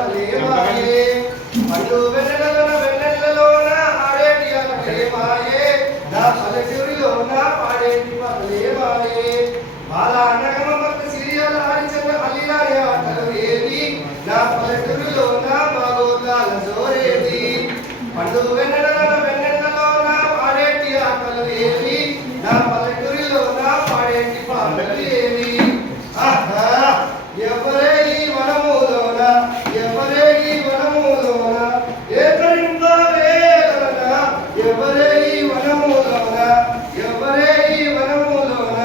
పాటలేమాయే పండు వెన్నెలలోన ఆడేటి ఆటలేమాయే నా పల్లెటూరిలోన పాడేటి పాటలేమాయే బాలా నగమ భక్త సీరియల్ ఆడిచిన అల్లిరాని ఆటలు ఏవి నా పల్లెటూరిలోన బాగోతాల జోరేది పండు వెన్నెలలోన పాడేటి ఆటలు ఏవి నా పల్లెటూరిలోన పాడేటి పాటలు ఏవి ఎవరే ఈ వనములోన ఎవరే ఈ వనములోన ఏకరింపవేలన ఎవరే ఈ వనములోన ఎవరే ఈ వనములోన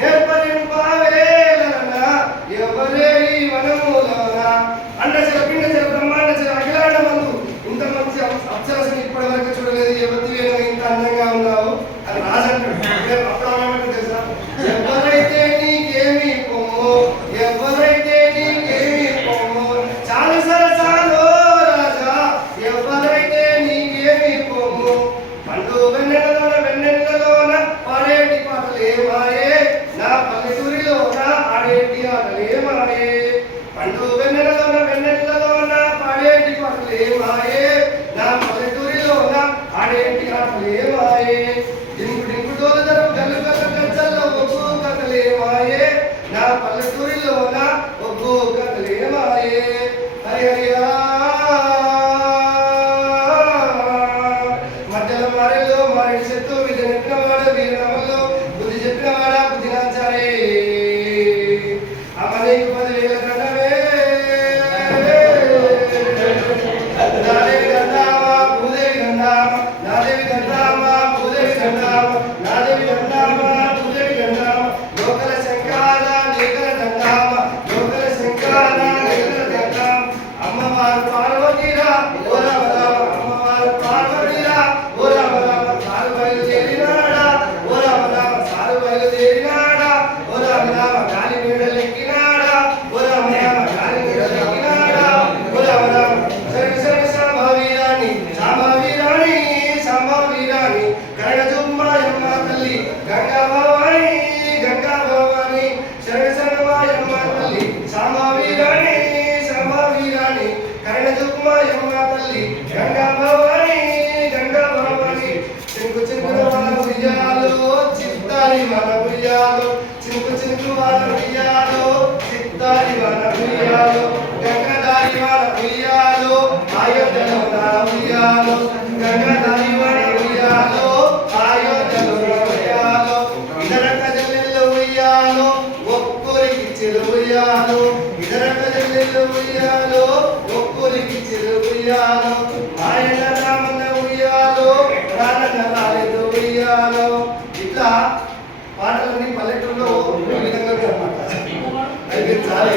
నేర్పరింపవేలన ఎవరే ఈ వనములోన అండచల పిండచల బ్రహ్మాండచల అఖిలాండమందు ఇంత మంచి అప్సరసని ఇప్పటి వరకు చూడలేదు ఎవరి వేణుగా ఇంత అందంగా ఉన్నావు అని రాజంటాడు అప్పుడు తెలుసా ఎవరైతే నీకేమి పొమ్ము ఎవరైతే నీకేమి పొమ్ము చాలు సరసాలో రాజా ఎవరైతే నీకేమి పొమ్ము పండు వెన్నెలలోన పాడేటి పాటలేమాయే నా పల్లెటూరిలోన ఆడేటి ఆటలేమాయే పండు వెన్నెలలోన పాడేటి పాటలేమాయే నా పల్లెటూరిలోన ఆడేటి ఆటలేమాయే డింకు డింకు డోలదరు గల్లు గల్లు గజ్జల్లో ఒగ్గు కథలేమాయే నా పల్లెటూరిలోన ఒగ్గు కథలేమాయే హరి హరియా మధ్యలో మారెల్లో మారేడు చెట్టు విధ నెప్పినవాడు వీరనమల్లో బుద్ధి చెప్పినవాడా బుద్ధి నాచారే అమ్మనీకు 10,000 దండమే నాదేవి దండామా భూదేవి దండామా నాదేవి దండామా భూదేవి దండామా నాదేవి దండామా భూదేవి దండామా లోకల శంకాల లేఖల దండామా లోకల శంకాల లేఖల దండామా అమ్మవారు పార్వతీరా ఓ రామరామ అమ్మవారు పార్వతీరా ఓ రామరామ సారు బయలుదేరినాడా ఓ రామరామ సారు బయలుదేరినాడా ఓ రామరామ గాలి మేడలెక్కినాడా ఓ రామరామ గాలి మేడలెక్కినాడా ఓ రామరామ సరి సరి సాంబవీరాణి సాంబవీరాణి సాంబవీరాణి కనకజుమ్మాయమ్మ తల్లి గంగా భవాని గంగా భవాని శరణ శరణమాయమ్మ తల్లి సాంబవీరాణి సాంబవీరాణి కనకజుమ్మాయమ్మ తల్లి గంగా భవాని గంగా భవాని చింకు చింకుల మన ఉయ్యాలో చిత్తారి మన ఉయ్యాలో చింకు చింకు మన ఉయ్యాలో చిత్తారి మన ఉయ్యాలో గంగదారి మన ఉయ్యాలో అయోధ్యలో నా ఉయ్యాలో గంగదారి మన ఉయ్యాలో అయోధ్యలో నా ఉయ్యాలో ఇదరక జల్లెల్లో ఉయ్యాలో ఒక్కరికి చెరు ఉయ్యాలో ఇదరక జల్లెల్లో ఉయ్యాలో ఒక్కరికి చెరు ఉయ్యాలో ఆయన రామన్న ఉయ్యాలో రానన్న రాలేదు ఉయ్యాలో ఇట్లా పాటలన్నీ పల్లెటూరులో ఈ విధంగా అన్నమాట అయితే చాలా